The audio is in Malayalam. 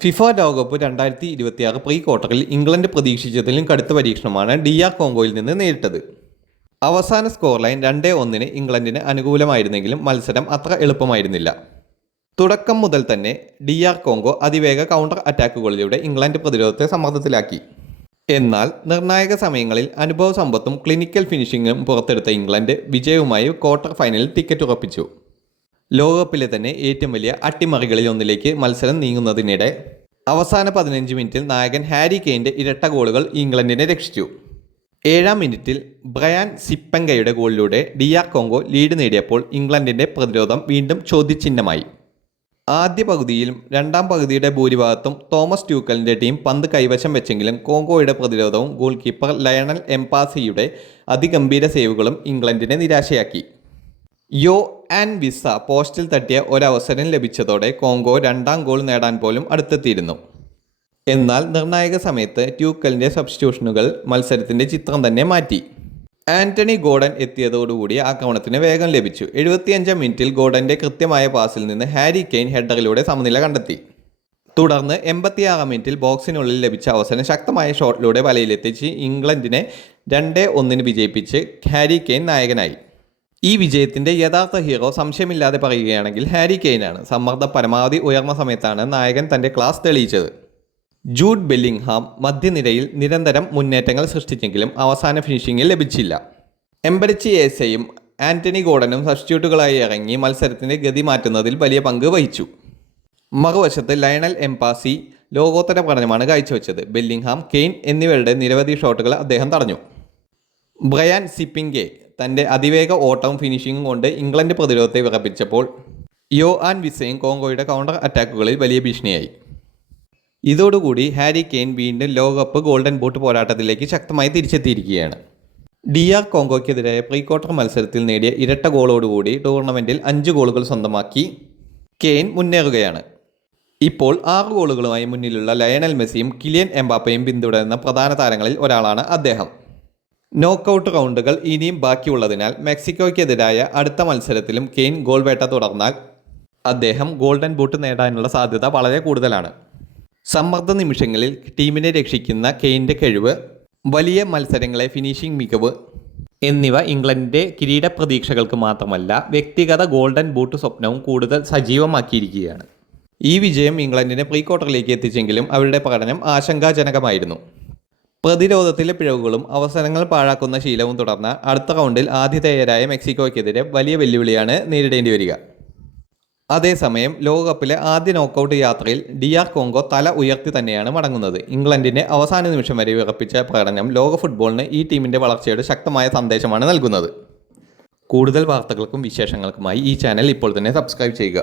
ഫിഫ ലോകകപ്പ് 2026 പ്രീ ക്വാർട്ടറിൽ ഇംഗ്ലണ്ട് പ്രതീക്ഷിച്ചതിലും കടുത്ത പരീക്ഷണമാണ് DR കോങ്കോയിൽ നിന്ന് നേരിട്ടത്. അവസാന സ്കോർ ലൈൻ 2-1 ഇംഗ്ലണ്ടിന് അനുകൂലമായിരുന്നെങ്കിലും മത്സരം അത്ര എളുപ്പമായിരുന്നില്ല. തുടക്കം മുതൽ തന്നെ DR കോങ്കോ അതിവേഗ കൗണ്ടർ അറ്റാക്കുകളിലൂടെ ഇംഗ്ലണ്ട് പ്രതിരോധത്തെ സമ്മർദ്ദത്തിലാക്കി. എന്നാൽ നിർണായക സമയങ്ങളിൽ അനുഭവ സമ്പത്തും ക്ലിനിക്കൽ ഫിനിഷിംഗും പുറത്തെടുത്ത ഇംഗ്ലണ്ട് വിജയവുമായി ക്വാർട്ടർ ഫൈനലിൽ ടിക്കറ്റ് ഉറപ്പിച്ചു. ലോകകപ്പിലെ തന്നെ ഏറ്റവും വലിയ അട്ടിമറികളിൽ ഒന്നിലേക്ക് മത്സരം നീങ്ങുന്നതിനിടെ അവസാന 15 മിനിറ്റിൽ നായകൻ ഹാരി കെയ്ൻ്റെ ഇരട്ട ഗോളുകൾ ഇംഗ്ലണ്ടിനെ രക്ഷിച്ചു. 7-ാം മിനിറ്റിൽ ബ്രയാൻ സിപ്പങ്കയുടെ ഗോളിലൂടെ DR കോങ്കോ ലീഡ് നേടിയപ്പോൾ ഇംഗ്ലണ്ടിൻ്റെ പ്രതിരോധം വീണ്ടും ചോദ്യചിഹ്നമായി. ആദ്യ പകുതിയിലും രണ്ടാം പകുതിയുടെ ഭൂരിഭാഗത്തും തോമസ് ട്യൂക്കലിൻ്റെ ടീം പന്ത് കൈവശം വെച്ചെങ്കിലും കോങ്കോയുടെ പ്രതിരോധവും ഗോൾ കീപ്പർ ലയണൽ എംപാസിയുടെ അതിഗംഭീര സേവുകളും ഇംഗ്ലണ്ടിനെ നിരാശയാക്കി. യോ ആൻ വിസ പോസ്റ്റിൽ തട്ടിയ ഒരവസരം ലഭിച്ചതോടെ കോങ്കോ രണ്ടാം ഗോൾ നേടാൻ പോലും അടുത്തെത്തിയിരുന്നു. എന്നാൽ നിർണായക സമയത്ത് ട്യൂക്കലിൻ്റെ സബ്സ്റ്റിറ്റ്യൂഷനുകൾ മത്സരത്തിൻ്റെ ചിത്രം തന്നെ മാറ്റി. ആന്റണി ഗോർഡൻ എത്തിയതോടുകൂടി ആക്രമണത്തിന് വേഗം ലഭിച്ചു. 75-ാം മിനിറ്റിൽ ഗോർഡൻ്റെ കൃത്യമായ പാസിൽ നിന്ന് ഹാരി കെയ്ൻ ഹെഡറിലൂടെ സമനില കണ്ടെത്തി. തുടർന്ന് 86-ാം മിനിറ്റിൽ ബോക്സിനുള്ളിൽ ലഭിച്ച അവസരം ശക്തമായ ഷോട്ടിലൂടെ വലയിലെത്തിച്ച് ഇംഗ്ലണ്ടിനെ 2-1 വിജയിപ്പിച്ച് ഹാരി കെയ്ൻ നായകനായി. ഈ വിജയത്തിൻ്റെ യഥാർത്ഥ ഹീറോ സംശയമില്ലാതെ പറയുകയാണെങ്കിൽ ഹാരി കെയ്നാണ്. സമ്മർദ്ദം പരമാവധി ഉയർന്ന സമയത്താണ് നായകൻ തൻ്റെ ക്ലാസ് തെളിയിച്ചത്. ജൂഡ് ബെല്ലിംഗ്ഹാം മധ്യനിരയിൽ നിരന്തരം മുന്നേറ്റങ്ങൾ സൃഷ്ടിച്ചെങ്കിലും അവസാന ഫിനിഷിംഗിൽ ലഭിച്ചില്ല. എംബരച്ചി ഏസയും ആന്റണി ഗോർഡനും സബ്സ്റ്റിറ്റ്യൂട്ടുകളായി ഇറങ്ങി മത്സരത്തിൻ്റെ ഗതി മാറ്റുന്നതിൽ വലിയ പങ്ക് വഹിച്ചു. മറുവശത്ത് ലയണൽ എംപാസി ലോകോത്തര പഠനമാണ് കാഴ്ചവെച്ചത്. ബെല്ലിംഗ്ഹാം, കെയ്ൻ എന്നിവരുടെ നിരവധി ഷോട്ടുകൾ അദ്ദേഹം തടഞ്ഞു. ബ്രയാൻ സിപ്പിങ്കെ തൻ്റെ അതിവേഗ ഓട്ടവും ഫിനിഷിങ്ങും കൊണ്ട് ഇംഗ്ലണ്ട് പ്രതിരോധത്തെ വിറപ്പിച്ചപ്പോൾ യോ ആൻ വിസയും കോങ്കോയുടെ കൗണ്ടർ അറ്റാക്കുകളിൽ വലിയ ഭീഷണിയായി. ഇതോടുകൂടി ഹാരി കെയ്ൻ വീണ്ടും ലോകകപ്പ് ഗോൾഡൻ ബൂട്ട് പോരാട്ടത്തിലേക്ക് ശക്തമായി തിരിച്ചെത്തിയിരിക്കുകയാണ്. DR കോങ്കോയ്ക്കെതിരായ പ്രീ ക്വാർട്ടർ മത്സരത്തിൽ നേടിയ ഇരട്ട ഗോളോടുകൂടി ടൂർണമെൻറ്റിൽ 5 ഗോളുകൾ സ്വന്തമാക്കി കെയ്ൻ മുന്നേറുകയാണ്. ഇപ്പോൾ 6 ഗോളുകളുമായി മുന്നിലുള്ള ലയണൽ മെസ്സിയും കിലിയൻ എംബാപ്പയും പിന്തുടരുന്ന പ്രധാന താരങ്ങളിൽ ഒരാളാണ് അദ്ദേഹം. നോക്കൌട്ട് റൗണ്ടുകൾ ഇനിയും ബാക്കിയുള്ളതിനാൽ മെക്സിക്കോയ്ക്കെതിരായ അടുത്ത മത്സരത്തിലും കെയ്ൻ ഗോൾ വേട്ട തുടർന്നാൽ അദ്ദേഹം ഗോൾഡൻ ബൂട്ട് നേടാനുള്ള സാധ്യത വളരെ കൂടുതലാണ്. സമ്മർദ്ദ നിമിഷങ്ങളിൽ ടീമിനെ രക്ഷിക്കുന്ന കെയ്ൻ്റെ കഴിവ്, വലിയ മത്സരങ്ങളെ ഫിനിഷിംഗ് മികവ് എന്നിവ ഇംഗ്ലണ്ടിൻ്റെ കിരീട പ്രതീക്ഷകൾക്ക് മാത്രമല്ല വ്യക്തിഗത ഗോൾഡൻ ബൂട്ട് സ്വപ്നവും കൂടുതൽ സജീവമാക്കിയിരിക്കുകയാണ്. ഈ വിജയം ഇംഗ്ലണ്ടിനെ പ്രീ ക്വാർട്ടറിലേക്ക് എത്തിച്ചെങ്കിലും അവരുടെ പ്രകടനം ആശങ്കാജനകമായിരുന്നു. പ്രതിരോധത്തിലെ പിഴവുകളും അവസരങ്ങൾ പാഴാക്കുന്ന ശീലവും തുടർന്ന അടുത്ത റൗണ്ടിൽ ആതിഥേയരായ മെക്സിക്കോയ്ക്കെതിരെ വലിയ വെല്ലുവിളിയാണ് നേരിടേണ്ടി വരിക. അതേസമയം ലോകകപ്പിലെ ആദ്യ നോക്കൌട്ട് യാത്രയിൽ DR കോങ്കോ തല ഉയർത്തി തന്നെയാണ് മടങ്ങുന്നത്. ഇംഗ്ലണ്ടിനെ അവസാന നിമിഷം വരെ വിറപ്പിച്ച പ്രകടനം ലോക ഫുട്ബോളിന് ഈ ടീമിൻ്റെ വളർച്ചയുടെ ശക്തമായ സന്ദേശമാണ് നൽകുന്നത്. കൂടുതൽ വാർത്തകൾക്കും വിശേഷങ്ങൾക്കുമായി ഈ ചാനൽ ഇപ്പോൾ തന്നെ സബ്സ്ക്രൈബ് ചെയ്യുക.